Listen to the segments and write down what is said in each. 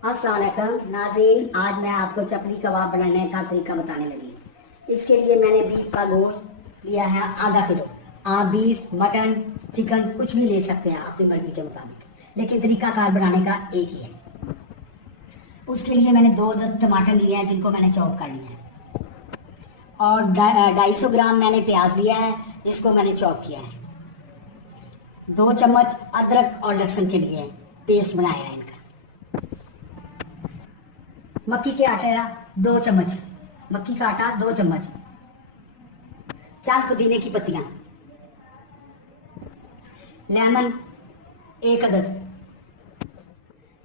अस्सलाम वालेकुम नाज़रीन, आज मैं आपको चपली कबाब बनाने का तरीका बताने लगी। इसके लिए मैंने बीफ का गोश्त लिया है आधा किलो। आप बीफ, मटन, चिकन कुछ भी ले सकते हैं अपनी मर्जी के मुताबिक, लेकिन तरीकाकार बनाने का एक ही है। उसके लिए मैंने दो टमाटर लिए हैं जिनको मैंने चॉप कर लिया है, और 250 ग्राम मैंने प्याज लिया है जिसको मैंने चॉप किया है। 2 चम्मच अदरक और लहसुन के लिए पेस्ट बनाया है इनका। मक्की के आटे का 2 चम्मच, मक्की का आटा 2 चम्मच, 4 पुदीने की पत्तियां, लेमन 1 अदद,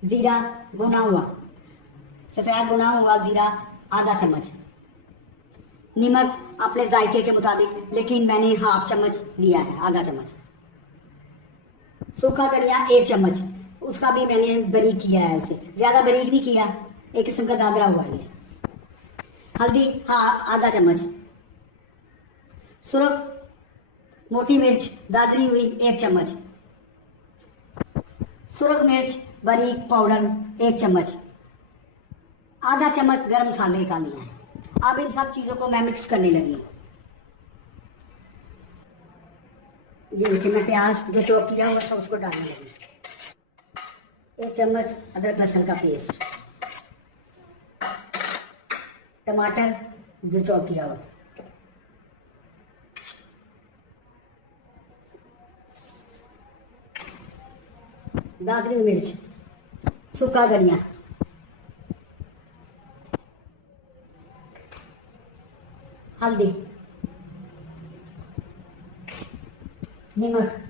जीरा भुना हुआ, सफेद भुना हुआ जीरा आधा चम्मच, नमक अपने जायके के मुताबिक, लेकिन मैंने हाफ चम्मच लिया है, आधा चम्मच, सूखा धनिया 1 चम्मच, उसका भी मैंने बारीक किया है, उसे ज्यादा बारीक नहीं किया, एक किस्म का दादरा हुआ ये। हल्दी आधा चम्मच, सुरख मोटी मिर्च दादरी हुई 1 चम्मच, सुरख मिर्च बारीक पाउडर 1 चम्मच, आधा चम्मच गरम मसाले का लिया है। अब इन सब चीजों को मैं मिक्स करने लगी। ये देखिए मैं प्याज जो चॉप किया हुआ था उसको डालने लगी। 1 चम्मच अदरक लहसुन का पेस्ट, टमाटर जो चॉप किया हुआ, दादरी मिर्च, सूखा धनिया, हल्दी, नमक,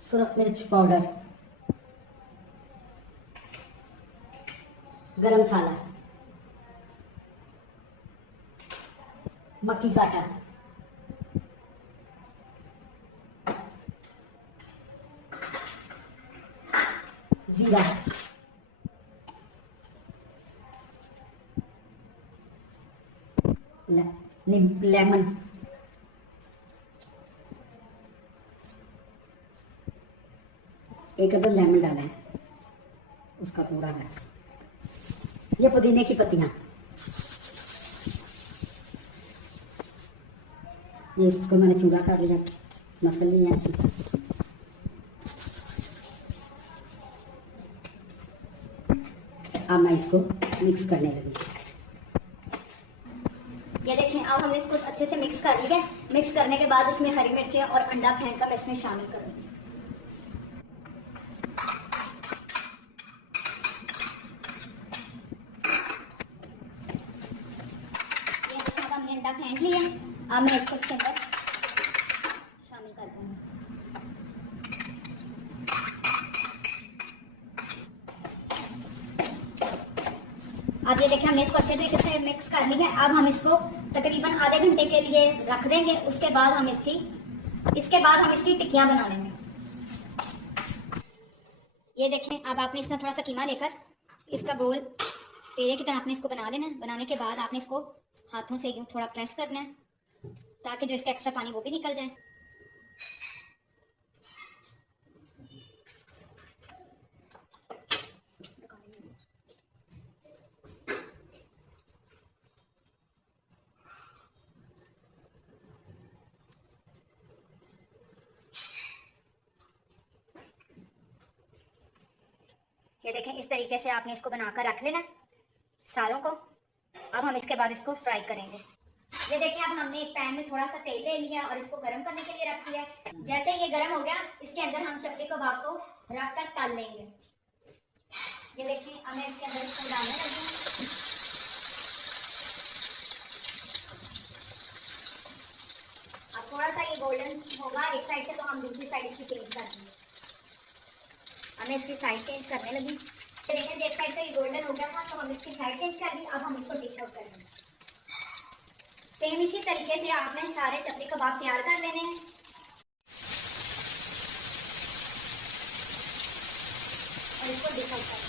सुरख मिर्च पाउडर, गरम मसाला, मक्की का आटा, जीरा, लेमन, एक अदद लेमन डाला है, उसका पूरा रस, ये पुदीने की पत्तियां, ये इसको मैंने चूड़ा कर लिया, मसल लिया अच्छी तरह। अब मैं इसको मिक्स करने लगी। ये देखें, अब हमने इसको अच्छे से मिक्स कर लिया। मिक्स करने के बाद इसमें हरी मिर्चें और अंडा फेंट कर इसमें शामिल करूंगी। ये देखें, अब हमने अंडा फेंट लिया। अब मैं इसको इसके अंदर शामिल कर दूंगी। अब ये देखें, हमने इसको अच्छे तरीके से मिक्स कर लिया है। अब हम इसको तकरीबन आधे घंटे के लिए रख देंगे। इसके बाद हम इसकी टिक्कियां बना लेंगे। ये देखें, अब आपने इसमें थोड़ा सा कीमा लेकर इसका गोल पेड़े की तरह आपने इसको बना लेना है। बनाने के बाद आपने इसको हाथों से यूं थोड़ा प्रेस करना है ताकि जो इसका एक्स्ट्रा पानी वो भी निकल जाए। ये देखें, इस तरीके से आपने इसको बनाकर रख लेना सारों को। अब हम इसके बाद इसको फ्राई करेंगे। ये देखिए, अब हमने एक पैन में थोड़ा सा तेल ले लिया और इसको गर्म करने के लिए रख दिया। जैसे ये गर्म हो गया, इसके अंदर हम चपली कबाब को रख कर तल लेंगे। ये देखिए, अब मैं इसके अंदर इसको डालने लगी। अब थोड़ा सा ये गोल्डन होगा एक साइड से, तो हम दूसरी साइड इसकी चेंज कर देंगे। हमें इसकी साइड चेंज करने लगी। देखिए, एक साइड से ये गोल्डन हो गया था, तो हम इसकी साइड चेंज कर दी। अब हम इसको डिश आउट करेंगे। सेम इसी तरीके से आपने सारे चपली कबाब तैयार कर लेने हैं और इसको डिश आउट कर।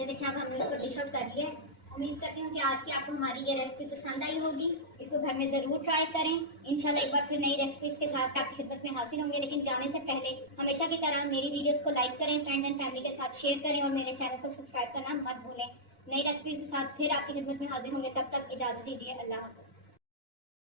ये देखिए, अब हमने इसको डिश आउट कर लिया उम्मीद करती हूँ कि आज की आपको हमारी ये रेसिपी पसंद आई होगी। इसको घर में ज़रूर ट्राई करें। इंशाल्लाह एक बार फिर नई रेसिपीज़ के साथ आपकी खिदमत में हाजिर होंगे, लेकिन जाने से पहले हमेशा की तरह मेरी वीडियोस को लाइक करें, फ्रेंड्स एंड फैमिली के साथ शेयर करें और मेरे चैनल को सब्सक्राइब करना मत भूलें। नई रेसिपीज़ के साथ फिर आपकी खिदमत में हाजिर होंगे, तब तक इजाज़त दीजिए। अल्लाह हाफ़िज़।